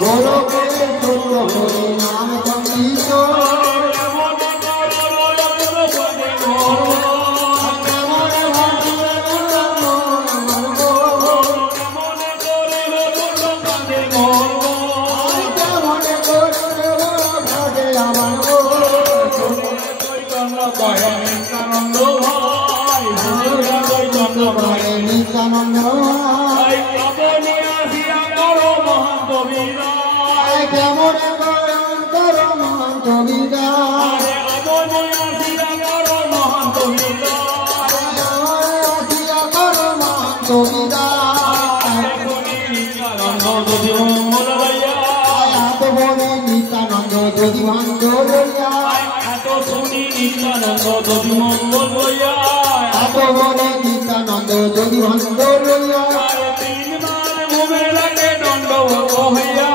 গোলকে চন্দ্র হরি নাম সংকীর্তন নিত্যানন্দ কেমন কর মহন্ত বিদায় মহন্ত বিদায় নিত্যানন্দ যদি মঙ্গল এত শুনি নিত্যানন্দ যদি মঙ্গল এত বলে নিত্যানন্দ যদি মঙ্গল তিনবার ঘুমে লাগে দণ্ডবত হইয়া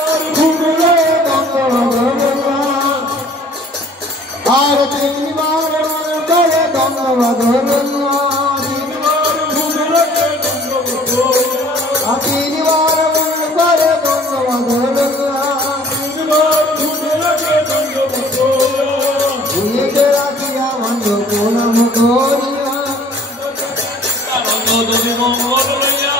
আর তিনবার করে দণ্ডবত তিনবার করে দণ্ডবত রাখিয়া মন্দ প্রণাম করিয়া আনন্দ যদি মঙ্গল লইয়া